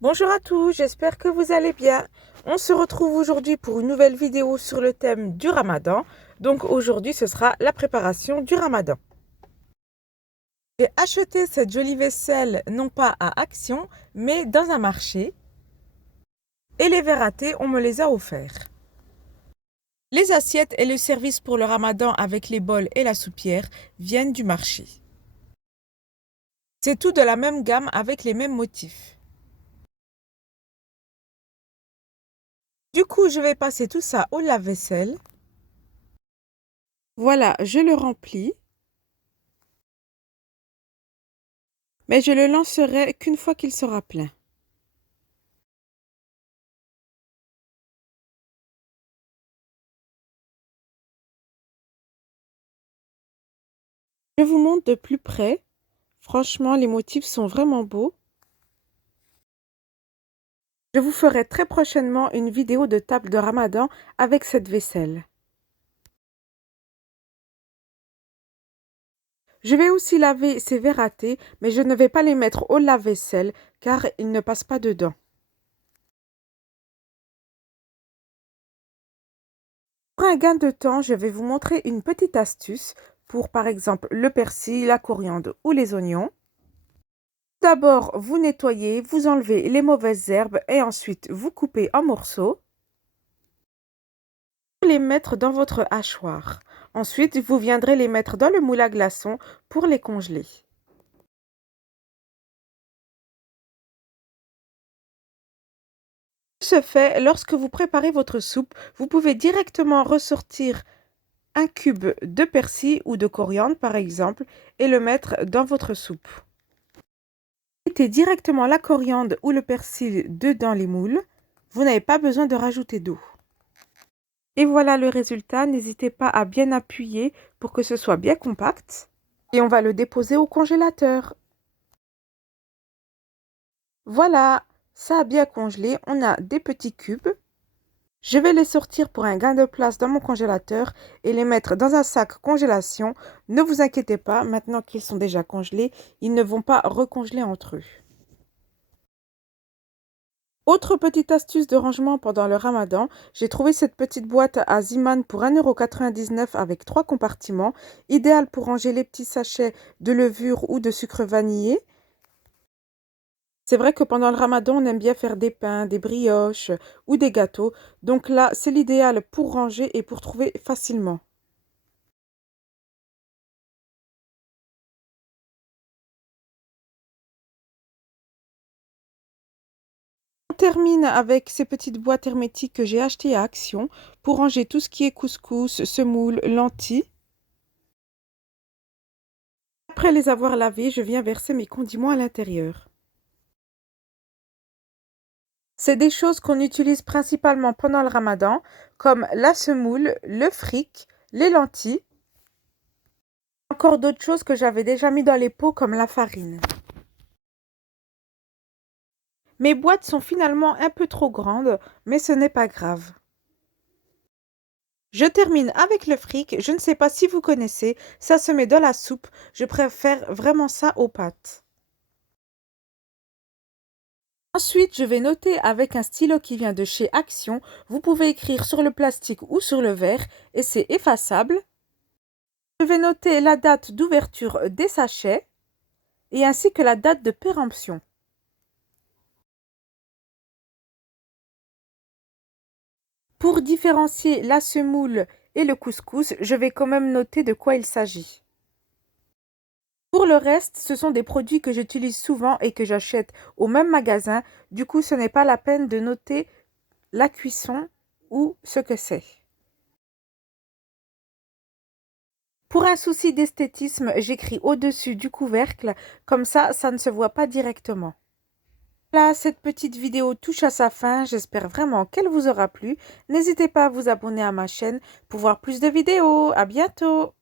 Bonjour à tous, j'espère que vous allez bien. On se retrouve aujourd'hui pour une nouvelle vidéo sur le thème du Ramadan. Donc aujourd'hui, ce sera la préparation du Ramadan. J'ai acheté cette jolie vaisselle non pas à Action, mais dans un marché. Et les verres à thé, on me les a offerts. Les assiettes et le service pour le Ramadan avec les bols et la soupière viennent du marché. C'est tout de la même gamme avec les mêmes motifs. Du coup, je vais passer tout ça au lave-vaisselle. Voilà, je le remplis. Mais je le lancerai qu'une fois qu'il sera plein. Je vous montre de plus près. Franchement, les motifs sont vraiment beaux. Je vous ferai très prochainement une vidéo de table de Ramadan avec cette vaisselle. Je vais aussi laver ces verres à thé, mais je ne vais pas les mettre au lave-vaisselle car ils ne passent pas dedans. Pour un gain de temps, je vais vous montrer une petite astuce pour par exemple le persil, la coriandre ou les oignons. D'abord, vous nettoyez, vous enlevez les mauvaises herbes et ensuite vous coupez en morceaux. Les mettre dans votre hachoir. Ensuite, vous viendrez les mettre dans le moule à glaçons pour les congeler. Ce fait, lorsque vous préparez votre soupe, vous pouvez directement ressortir un cube de persil ou de coriandre par exemple et le mettre dans votre soupe. Mettez directement la coriandre ou le persil dedans les moules. Vous n'avez pas besoin de rajouter d'eau. Et voilà le résultat. N'hésitez pas à bien appuyer pour que ce soit bien compact. Et on va le déposer au congélateur. Voilà, ça a bien congelé. On a des petits cubes. Je vais les sortir pour un gain de place dans mon congélateur et les mettre dans un sac congélation. Ne vous inquiétez pas, maintenant qu'ils sont déjà congelés, ils ne vont pas recongeler entre eux. Autre petite astuce de rangement pendant le Ramadan, j'ai trouvé cette petite boîte à Ziman pour 1,99 € avec 3 compartiments, idéal pour ranger les petits sachets de levure ou de sucre vanillé. C'est vrai que pendant le Ramadan, on aime bien faire des pains, des brioches ou des gâteaux. Donc là, c'est l'idéal pour ranger et pour trouver facilement. On termine avec ces petites boîtes hermétiques que j'ai achetées à Action pour ranger tout ce qui est couscous, semoule, lentilles. Après les avoir lavées, je viens verser mes condiments à l'intérieur. C'est des choses qu'on utilise principalement pendant le Ramadan, comme la semoule, le fric, les lentilles. Encore d'autres choses que j'avais déjà mis dans les pots, comme la farine. Mes boîtes sont finalement un peu trop grandes, mais ce n'est pas grave. Je termine avec le fric. Je ne sais pas si vous connaissez, ça se met dans la soupe. Je préfère vraiment ça aux pâtes. Ensuite, je vais noter avec un stylo qui vient de chez Action. Vous pouvez écrire sur le plastique ou sur le verre et c'est effaçable. Je vais noter la date d'ouverture des sachets et ainsi que la date de péremption. Pour différencier la semoule et le couscous, je vais quand même noter de quoi il s'agit. Pour le reste, ce sont des produits que j'utilise souvent et que j'achète au même magasin. Du coup, ce n'est pas la peine de noter la cuisson ou ce que c'est. Pour un souci d'esthétisme, j'écris au-dessus du couvercle, comme ça ne se voit pas directement. Voilà, cette petite vidéo touche à sa fin. J'espère vraiment qu'elle vous aura plu. N'hésitez pas à vous abonner à ma chaîne pour voir plus de vidéos. À bientôt!